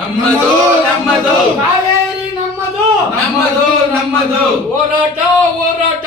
ನಮ್ಮದು ನಮ್ಮದು ಕಾವೇರಿ ನಮ್ಮದು ನಮ್ಮದು ನಮ್ಮದು ಹೋರಾಟ ಹೋರಾಟ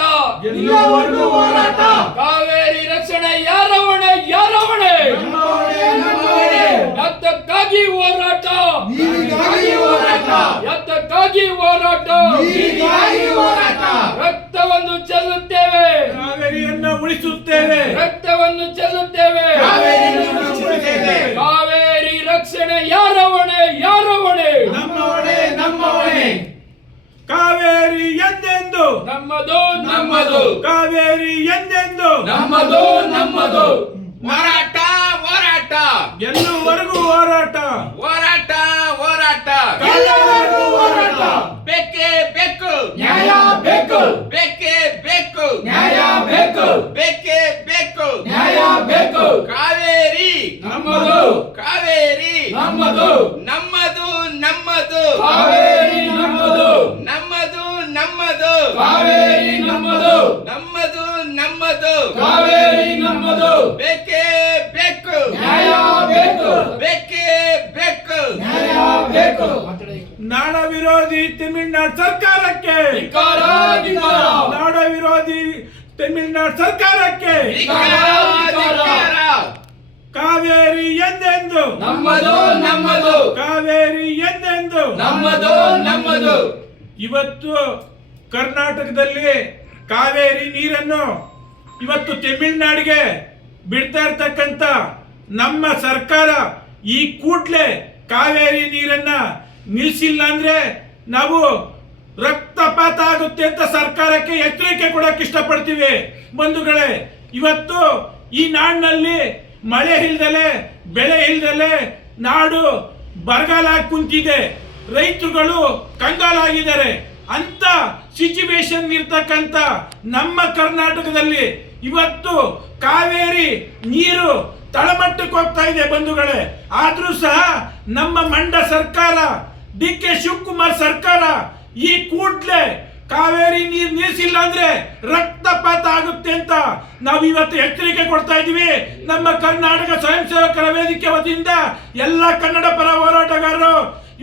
ಎಲ್ಲವರೆಗೂ ಹೋರಾಟ ಕಾವೇರಿ ರಕ್ಷಣೆ ಯಾರ ಹೊಣೆ ಯಾರ ಹೊಣೆ ನಮ್ಮ ಹೊಣೆ ನಮ್ಮ ಹೊಣೆ ಎತ್ತಕ್ಕಾಗಿ ಹೋರಾಟ ನೀರಿಗಾಗಿ ಹೋರಾಟ ಎತ್ತಕ್ಕಾಗಿ ಹೋರಾಟ ನೀರಿಗಾಗಿ ಹೋರಾಟ ರಕ್ತವನ್ನು ಚೆಲ್ಲುತ್ತೇವೆ ಕಾವೇರಿಯನ್ನು ಉಳಿಸುತ್ತೇವೆ ರಕ್ತವನ್ನು ಚೆಲ್ಲುತ್ತೇವೆ ಕಾವೇರಿಯನ್ನು ಉಳಿಸುತ್ತೇವೆ ಕಾವೇರಿ ರಕ್ಷಣೆ ಯಾರ ಹೊಣೆ ಯಾರ ಹೊಣೆ ನಮ್ಮ ಹೊಣೆ ನಮ್ಮ ಹೊಣೆ ಕಾವೇರಿ ಎಂದೆಂದು ನಮ್ಮದು ನಮ್ಮದು ಕಾವೇರಿ ಎಂದೆಂದು ನಮ್ಮದು ನಮ್ಮದು ಹೋರಾಟ ಹೋರಾಟ ಎಲ್ಲುವರೆಗೂ ಹೋರಾಟ ಹೋರಾಟ ಹೋರಾಟ ಎಲ್ಲವರೆಗೂ ಹೋರಾಟ ಬೇಕೇ ಬೇಕು ನ್ಯಾಯ ಬೇಕು ಬೇಕೇ ಬೇಕು ನ್ಯಾಯ ಬೇಕು ಬೇಕೇ ಬೇಕು ನ್ಯಾಯ ಬೇಕು ಕಾವೇರಿ ನಮ್ಮದು ಕಾವೇರಿ ನಮ್ಮದು ನಮ್ಮದು ನಮ್ಮದು ಕಾವೇರಿ ನಮ್ಮದು ನಮ್ಮದು ನಮ್ಮದು ಕಾವೇರಿ ನಮ್ಮದು ನಮ್ಮದು ನಮ್ಮದು ಕಾವೇರಿ ನಮ್ಮದು ಬೇಕೇ ಬೇಕು ನ್ಯಾಯ ಬೇಕು ಬೇಕೇ ಬೇಕು ನ್ಯಾಯ ಬೇಕು ನಾಡ ವಿರೋಧಿ ತಮಿಳುನಾಡು ಸರ್ಕಾರಕ್ಕೆ ಧಿಕ್ಕಾರ, ಧಿಕ್ಕಾರ. ನಾಡ ವಿರೋಧಿ ತಮಿಳುನಾಡು ಸರ್ಕಾರಕ್ಕೆ ಧಿಕ್ಕಾರ, ಧಿಕ್ಕಾರ. ಕಾವೇರಿ ಎಂದೆಂದು ನಮ್ಮದು ನಮ್ಮದು ಕಾವೇರಿ ಎಂದೆಂದು ನಮ್ಮದು ನಮ್ಮದು ಇವತ್ತು ಕರ್ನಾಟಕದಲ್ಲಿ ಕಾವೇರಿ ನೀರನ್ನು ಇವತ್ತು ತಮಿಳುನಾಡಿಗೆ ಬಿಡ್ತಾ ಇರ್ತಕ್ಕಂಥ ನಮ್ಮ ಸರ್ಕಾರ ಈ ಕೂಡ್ಲೆ ಕಾವೇರಿ ನೀರನ್ನ ನಿಲ್ಲಿಸಿಲ್ಲ ಅಂದ್ರೆ ನಾವು ರಕ್ತಪಾತ ಆಗುತ್ತೆ ಅಂತ ಸರ್ಕಾರಕ್ಕೆ ಎಚ್ಚರಿಕೆ ಕೊಡಕ್ಕೆ ಇಷ್ಟಪಡ್ತೀವಿ ಬಂಧುಗಳೇ. ಇವತ್ತು ಈ ನಾಡಿನಲ್ಲಿ ಮಳೆ ಇಲ್ದಲೆ ಬೆಳೆ ಇಲ್ದಲೆ ನಾಡು ಬರಗಾಲ ಕುಂತಿದೆ, ರೈತರುಗಳು ಕಂಗಾಲಾಗಿದ್ದಾರೆ. ಅಂತ ಸಿಚುವೇಶನ್ ಇರ್ತಕ್ಕಂಥ ನಮ್ಮ ಕರ್ನಾಟಕದಲ್ಲಿ ಇವತ್ತು ಕಾವೇರಿ ನೀರು ತಳಮಟ್ಟಕ್ಕೆ ಹೋಗ್ತಾ ಇದೆ ಬಂಧುಗಳೇ. ಆದ್ರೂ ಸಹ ನಮ್ಮ ಮಂಡ್ಯ ಸರ್ಕಾರ ಡಿ.ಕೆ. ಶಿವಕುಮಾರ್ ಸರ್ಕಾರ ಈ ಕೂಡ್ಲೆ ಕಾವೇರಿ ನೀರು ನಿಲ್ಲಿಸಿಲ್ಲ ಅಂದ್ರೆ ರಕ್ತಪಾತ ಆಗುತ್ತೆ ಅಂತ ನಾವು ಇವತ್ತು ಎಚ್ಚರಿಕೆ ಕೊಡ್ತಾ ಇದೀವಿ. ನಮ್ಮ ಕರ್ನಾಟಕ ಸ್ವಯಂ ಸೇವಕರ ವೇದಿಕೆ ವತಿಯಿಂದ ಎಲ್ಲ ಕನ್ನಡ ಪರ ಹೋರಾಟಗಾರರು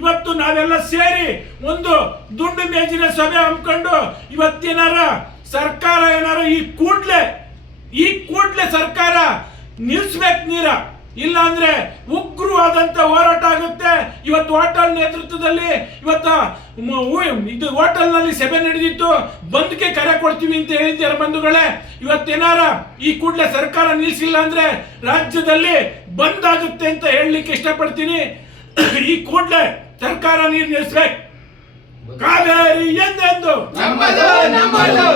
ಇವತ್ತು ನಾವೆಲ್ಲ ಸೇರಿ ಒಂದು ದುಂಡು ಮೇಜಿನ ಸಭೆ ಹಮ್ಮಿಕೊಂಡು ಇವತ್ತೇನಾರ ಸರ್ಕಾರ ಏನಾರ ಈ ಕೂಡ್ಲೆ ಸರ್ಕಾರ ನಿಲ್ಲಿಸ್ಬೇಕು ನೀರ, ಇಲ್ಲ ಅಂದ್ರೆ ಉಗ್ರವಾದಂತ ಹೋರಾಟ ಆಗುತ್ತೆ. ಇವತ್ತು ಹೋಟೆಲ್ ನೇತೃತ್ವದಲ್ಲಿ ಇದು ಹೋಟೆಲ್ ನಲ್ಲಿ ಸಭೆ ನಡೆದಿತ್ತು, ಬಂದ್ಗೆ ಕರೆ ಕೊಡ್ತೀವಿ ಅಂತ ಹೇಳಿದ್ದಾರೆ ಬಂಧುಗಳೇ. ಇವತ್ತೇನಾರ ಈ ಕೂಡಲೇ ಸರ್ಕಾರ ನಿಲ್ಲಿಸಿಲ್ಲ ಅಂದ್ರೆ ರಾಜ್ಯದಲ್ಲಿ ಬಂದ್ ಆಗುತ್ತೆ ಅಂತ ಹೇಳಲಿಕ್ಕೆ ಇಷ್ಟಪಡ್ತೀನಿ. ಈ ಕೂಡಲೇ ಸರ್ಕಾರ ನೀರು ನಿಲ್ಲಿಸ್ಬೇಕು. ಕಾವೇರಿ ಎಂದೆಂದು ನಮ್ಮದು ನಮ್ಮದು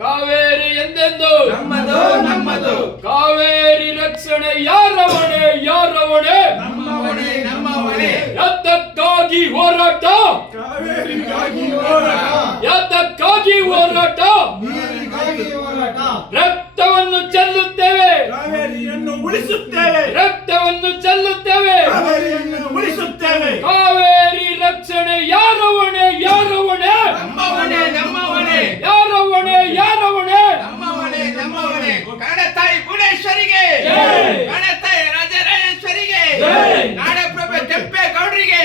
ಕಾವೇರಿ ಎಂದೆಂದು ನಮ್ಮದು ನಮ್ಮದು ಕಾವೇರಿ ರಕ್ಷಣೆ ಯಾರ ಹೊಣೆ ಯಾರ ಹೊಣೆ ನಮ್ಮ ಹೊಣೆ ನಮ್ಮ ಹೊಣೆ ಎತ್ತಕ್ಕಾಗಿ ಹೋರಾಟ ಕಾವೇರಿಗಾಗಿ ಹೋರಾಟ, ಎತ್ತಕ್ಕಾಗಿ ಹೋರಾಟ ನೀರಿಗಾಗಿ ಹೋರಾಟ ರಕ್ತವನ್ನು ಚೆಲ್ಲುತ್ತೇವೆ ಕಾವೇರಿಯನ್ನು ಉಳಿಸುತ್ತೇವೆ, ರಕ್ತವನ್ನು ಚೆಲ್ಲುತ್ತೇವೆ ಕಾವೇರಿಯನ್ನು ಉಳಿಸುತ್ತೇವೆ. ಕಾವೇರಿ ರಕ್ಷಣೆ ಯಾರ ಹೊಣೆ ಯಾರ ಹೊಣೆ ನಮ್ಮ ಹೊಣೆ ನಮ್ಮ ಹೊಣೆ ಯಾರ ಹೊಣೆ ಯಾರ ಹೊಣೆ ನಮ್ಮ ಹೊಣೆ ನಮ್ಮ ಹೊಣೆ ಕಣತಾಯಿ ಭುವನೇಶ್ವರಿಗೆ, ಕಣತಾಯಿ ರಾಜರಾಜೇಶ್ವರಿಗೆ, ನಾಡಪ್ರಭು ಕೆಂಪೇಗೌಡರಿಗೆ.